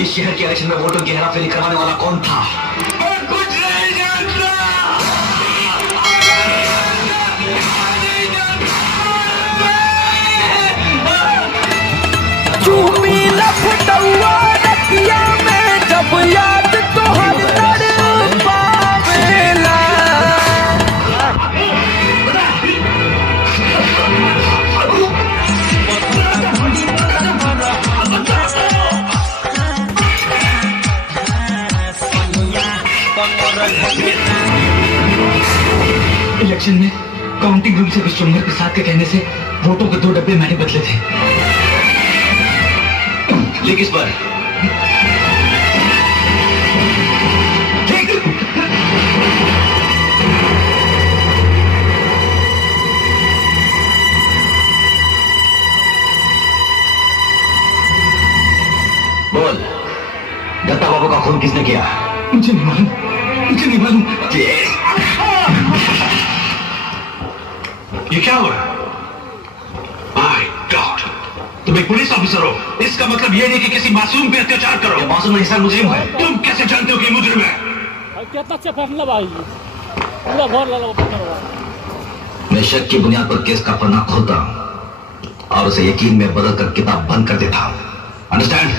इस शहर के इलेक्शन में वोटों की हेराफेरी करवाने वाला कौन था? कुछ नहीं जानता। चूमी लपटुआ रतिया में जब याद तो हर तर पावेला। इलेक्शन में काउंटिंग रूम से विश्वंभर प्रसाद के कहने से वोटों के 2 डब्बे मैंने बदले थे। लेकिन इस बार बोल, दत्ता बाबू का खून किसने किया? मुझे नहीं मालूम, मुझे नहीं मालूम। ये क्या हो रहा है? माय गॉड, तुम एक पुलिस ऑफिसर हो, इसका मतलब ये नहीं कि किसी मासूम पे अत्याचार करो। ये मासूम नहीं सर, मुजरिम है। तुम कैसे जानते हो कि मुजरिम है? कितना अच्छा फैसला भाई, पूरा भर लगा। मैं शक की बुनियाद पर केस का पन्ना खोलता हूं और उसे यकीन में बदल कर किताब बंद कर देता हूं। Understand?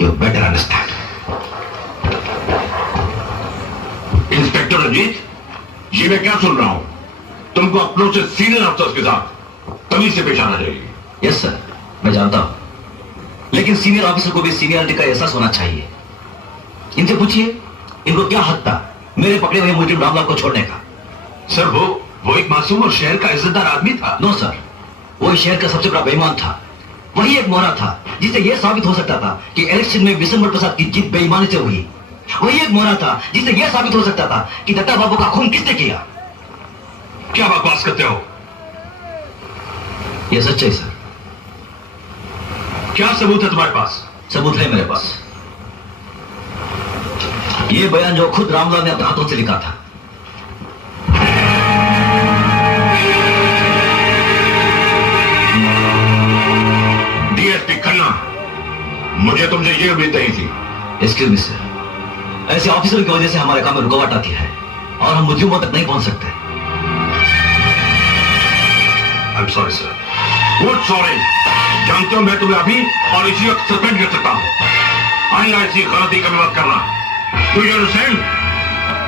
You better understand. Inspector Ranjit, ये मैं क्या सुन रहा हूं? तुमको अपनों से सीनियर अफसर के साथ तमीज से पेश आना चाहिए। यस सर, मैं जानता हूं, लेकिन सीनियर ऑफिसर को भी सीनियरिटी का एहसास होना चाहिए। इनसे पूछिए, इनको क्या हक था मेरे पकड़े हुए मुजरिम रामलाल को छोड़ने का? सर वो एक मासूम और शहर का इज्जतदार आदमी था। नो सर, वो इस शहर का सबसे बड़ा बेईमान था। वही एक मोहरा था जिससे यह साबित हो सकता था कि इलेक्शन में विशंभर प्रसाद की जीत बेईमानी से हुई। वही एक मोहरा था जिससे यह साबित हो सकता था कि दत्ता बाबू का खून किसने किया। क्या बकवास करते हो? यह सच है सर। क्या सबूत है तुम्हारे पास? सबूत है मेरे पास। यह बयान जो खुद रामलाल ने अपने हाथों से लिखा था। डीएसपी खन्ना, मुझे तुमसे यह उम्मीद नहीं थी। एक्सक्यूज मी सर, ऐसे ऑफिसर की वजह से हमारे काम में रुकावट आती है और हम मुजरिमों तक नहीं पहुंच सकते। I am sorry sir. Good sorry. जानते हो मैं तुम्हें अभी और इसी वक्त सस्पेंड कर सकता हूं। आइंदा ऐसी गलती कभी मत करना। Do you understand?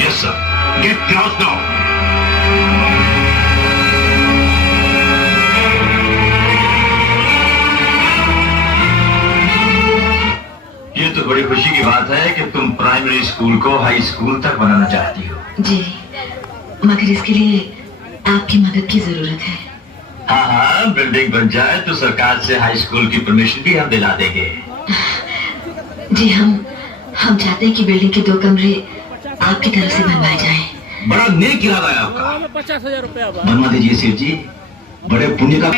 Yes sir. Get lost now. ये तो बड़ी खुशी की बात है कि तुम प्राइमरी स्कूल को हाई स्कूल तक बनाना चाहती हो। जी, मगर इसके लिए आपकी मदद की जरूरत है। हाँ हाँ, बिल्डिंग बन जाए तो सरकार से हाई स्कूल की परमिशन भी हम दिला देंगे। जी, हम चाहते हैं कि बिल्डिंग के 2 कमरे आपकी तरफ से बनवाए जाएं। बड़ा नेक इरादा है आपका। 50,000 रुपया बनवा दीजिए सेठ जी, बड़े पुण्य का।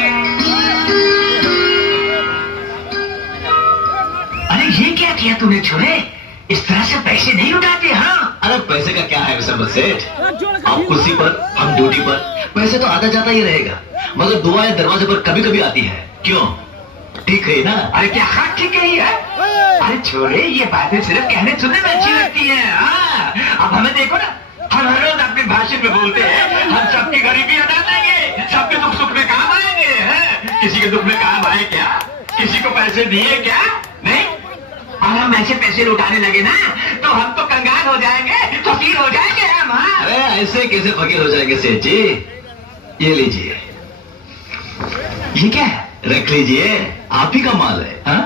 अरे ये क्या किया तूने छोरे? इस तरह से पैसे नहीं उठाते। हाँ, अरे पैसे का क्या है विशंभर सेठ? आप कुर्सी पर, हम ड्यूटी पर, पैसे तो आता जाता ही रहेगा, मगर दुआएं दरवाजे पर कभी कभी आती है। क्यों? ठीक है ना? अरे क्या हाथ ठीक है? अरे छोरे, ये बातें सिर्फ कहने सुनने में अच्छी लगती है। हाँ, अब हमें देखो ना, हम हर रोज अपने भाषण में बोलते हैं हम सबकी गरीबी हटा देंगे, सबके दुख सुख में काम आएंगे। हैं? किसी के दुख में काम आए क्या? किसी को पैसे दिए क्या? नहीं। और हम ऐसे पैसे लुटाने लगे ना तो हम तो कंगाल हो जाएंगे, फकीर हो जाएंगे हम। हाँ? अरे ऐसे कैसे फकीर हो जाएंगे सेठ जी? ये लीजिए। ये क्या है? रख लीजिए, आप ही का माल है। हाँ?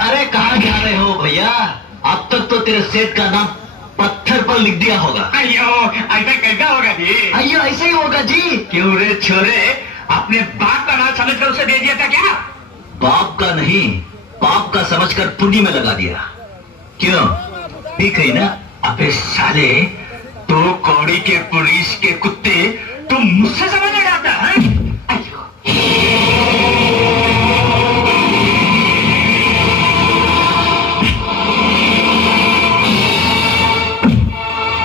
अरे कहाँ जा रहे हो भैया? अब तक तो तेरे सेठ का नाम पत्थर पर लिख दिया होगा। अयो, ऐसा कैसा होगा जी? अयो ऐसा ही होगा जी। क्यों रे छोरे, अपने बाप का नाम समझकर उसे दे दिया था क्या? बाप का नहीं, पाप का समझकर पुण्य में लगा दिया। क्यों? ठीक है ना? अबे साले, तो कौड़ी के पुलिस के कुत्ते तुम मुझसे समझ में आता है?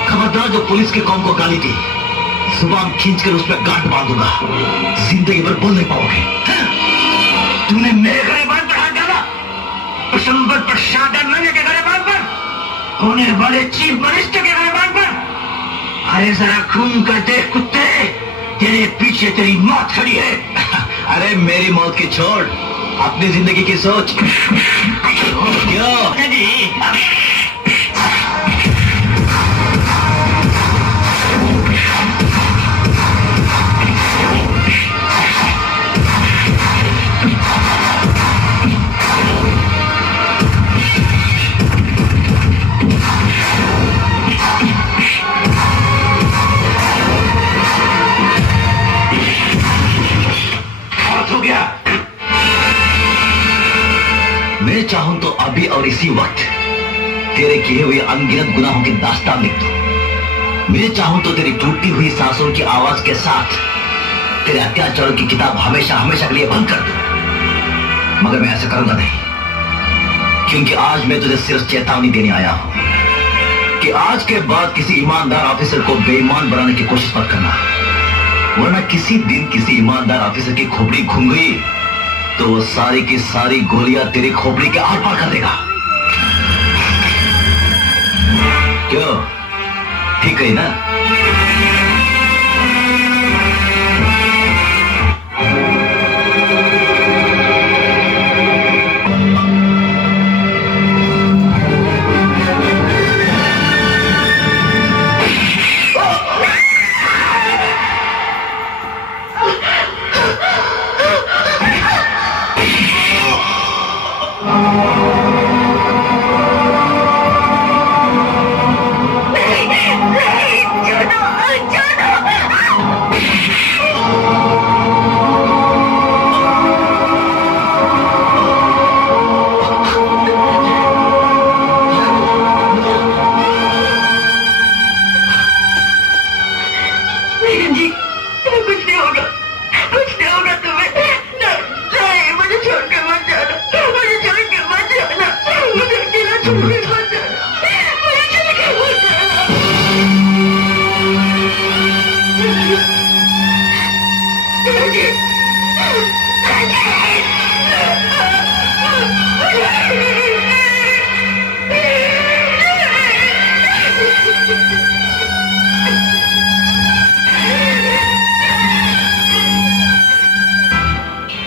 खबरदार जो पुलिस के कौम को गाली दी, जुबान खींचकर उस पर गांठ बांध दूंगा, जिंदगी भर बोल नहीं पाओगे। तूने मेरे गरीबान पर हाथ डाला, विशंबर प्रसाद के गरीबान पर, होने वाले चीफ मिनिस्टर के गरीबान पर। अरे जरा खून कर देख कुत्ते, तेरे पीछे तेरी मौत खड़ी है। अरे मेरी मौत की छोड़, अपनी जिंदगी की सोच। क्यों? हो गया। मैं चाहूं तो अभी और इसी वक्त तेरे किए हुए अनगिनत गुनाहों की दास्तान लिख दूं। मैं चाहूं तो तेरी टूटी हुई सांसों की आवाज के साथ तेरे अत्याचारों की किताब हमेशा हमेशा के लिए बंद कर दूं। मगर मैं ऐसा करूंगा नहीं, क्योंकि आज मैं तुझे सिर्फ चेतावनी देने आया हूं कि आज के बाद किसी ईमानदार ऑफिसर को बेईमान बनाने की कोशिश मत करना, वरना किसी दिन किसी ईमानदार ऑफिसर की खोपड़ी घूम गई तो वो सारी की सारी गोलियां तेरी खोपड़ी के आर पार कर देगा। क्यों? ठीक है ना?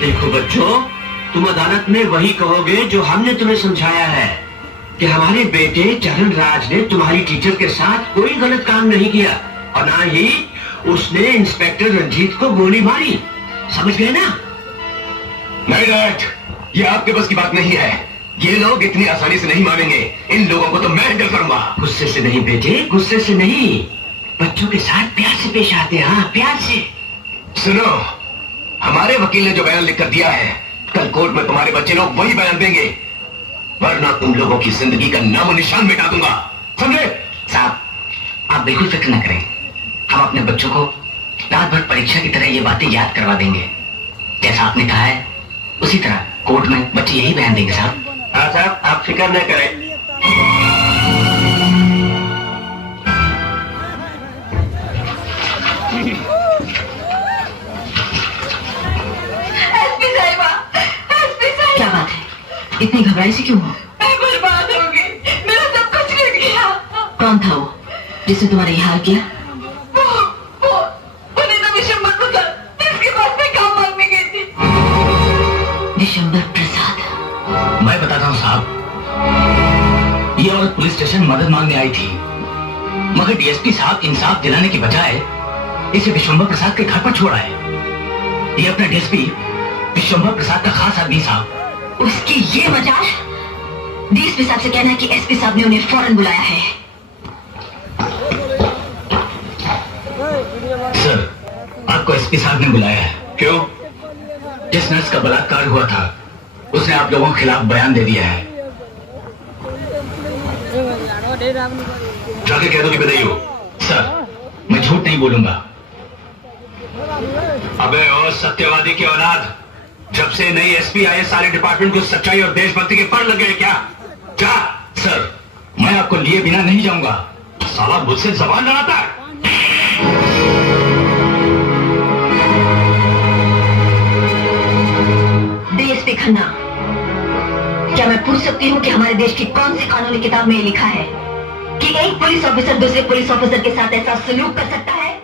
देखो बच्चों, तुम अदालत में वही कहोगे जो हमने तुम्हें समझाया है कि हमारे बेटे चरण राज ने तुम्हारी टीचर के साथ कोई गलत काम नहीं किया और ना ही उसने इंस्पेक्टर रंजीत को गोली मारी। समझ गए ना? नहीं डैड, ये आपके बस की बात नहीं है। ये लोग इतनी आसानी से नहीं मानेंगे। इन लोगों को तो मैं हैंडल करूंगा। गुस्से से नहीं बेटे, गुस्से से नहीं, बच्चों के साथ प्यार से पेश आते हैं। हाँ, प्यार से। सुनो, हमारे वकील ने जो बयान लिखकर दिया है, कल कोर्ट में तुम्हारे बच्चे लोग वही बयान देंगे, वरना तुम लोगों की जिंदगी का नामो निशान मिटा दूंगा। समझे? साहब, आप बिल्कुल फिक्र न करें। हम अपने बच्चों को रात भर परीक्षा की तरह ये बातें याद करवा देंगे। जैसा आपने कहा है उसी तरह कोर्ट में बच्चे यही बयान देंगे साहब। हाँ साहब, आप फिक्र न करें। क्या बात है? इतनी घबराई से क्यों हो? बर्बाद होगी, मेरा सब कुछ गिर गया। कौन था वो जिसने तुम्हारा ये हाल किया? वो नीता विशंबर प्रसाद, जिसके पास मैं काम मांगने गई थी। विशंबर प्रसाद? मैं बताता हूँ साहब, ये औरत पुलिस स्टेशन मदद मांगने आई थी, मगर डीएसपी साहब इंसाफ दिलाने के बजाय इसे विशंबर प्रसाद के घर पर छोड़ा है। ये अपना डीएसपी विशंबर प्रसाद का खास आदमी साहब। उसकी ये वजह डीएसपी साहब से कहना है कि एसपी साहब ने उन्हें फौरन बुलाया है। सर, आपको एसपी साहब ने बुलाया है। क्यों? जिस नर्स का बलात्कार हुआ था उसने आप लोगों के खिलाफ बयान दे दिया है। जाके कह दो कि बधाई हो। सर, मैं झूठ नहीं बोलूंगा। अबे ओ सत्यवादी की औलाद, जब से नई एसपी आए सारे डिपार्टमेंट को सच्चाई और देशभक्ति के पर लगे क्या? क्या? सर, मैं आपको लिए बिना नहीं जाऊंगा। साला मुझसे जबान लड़ाता है। ना। क्या मैं पूछ सकती हूँ कि हमारे देश की कौन सी कानूनी किताब में ये लिखा है कि एक पुलिस ऑफिसर दूसरे पुलिस ऑफिसर के साथ ऐसा सलूक कर सकता है?